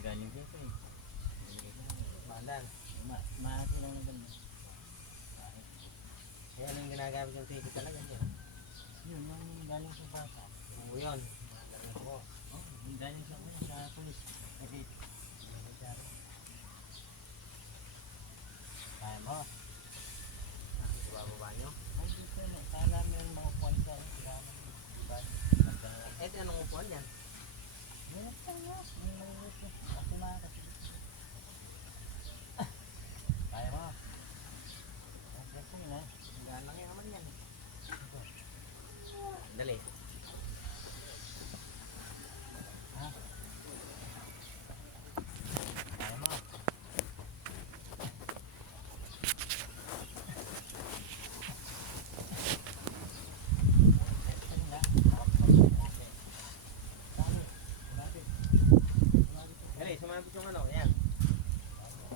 galing dito eh. Mahalan. Mahati lang na ganun. Eh, ano yung ginagamit yung ticket talaga niya? Yun, yung galing sa bata. Oo yun. Mahalan mo. Oh, yung galing sa pulis. Kasi, kaya mo. Bababa nyo? Ay, dito na. Kala mo yung mga kwanta. Eh, anong upuan yan? Meron pa nga. May maliit na. Kasi mga kasi. Kaya mo. Okay po yun ha. Gaan lang naman yan. Dali. Ha? Kaya mo. Dali, sumabit yung ano, yan.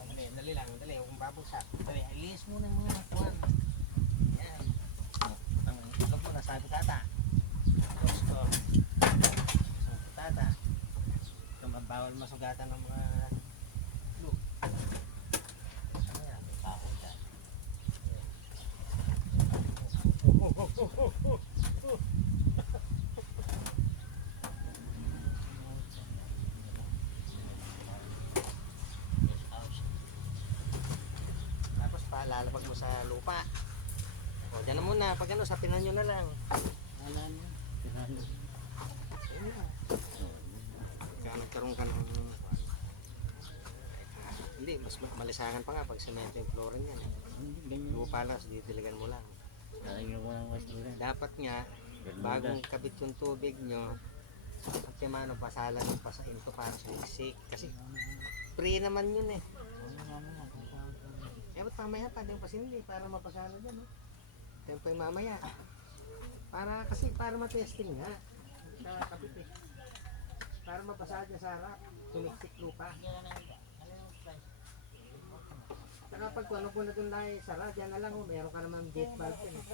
Dali, dali lang, dali, kung babagsak. Dali, alis mo na yung mga kuwan. Yan. Ang itlog mo, nasabi tata. Gusto. Sabi tata. Ito, bawal masugatan ng mga itlog. Ano yan? May pako dyan. Tapos palalapag mo sa lupa. O, dyan na muna. Pag ano, sapinan nyo na lang. Wala na. Tiralo. Ayun na. Kaya nagkaroon ka ng... Hindi, mas malisangan pa nga pag semento yung flooring yan. Hindi, ganyan. Lupa lang, didiligan mo lang. Lalagyan ko ng basura. Dapat nga, bagong kabit yung tubig nyo, at yung ano, pasalan yung pasain ko para sa isik. Kasi free naman yun eh. Eh, ba't mamaya pa yung pasindi para mapasala dyan eh. Yan pa yung mamaya. Para matesting nga. Sa kabit eh. Para mapasala dyan sa harap, tumiksik lupa. Saka pag ano po na doon lang sara, dyan na lang oh, meron ka naman gate valve yun eh.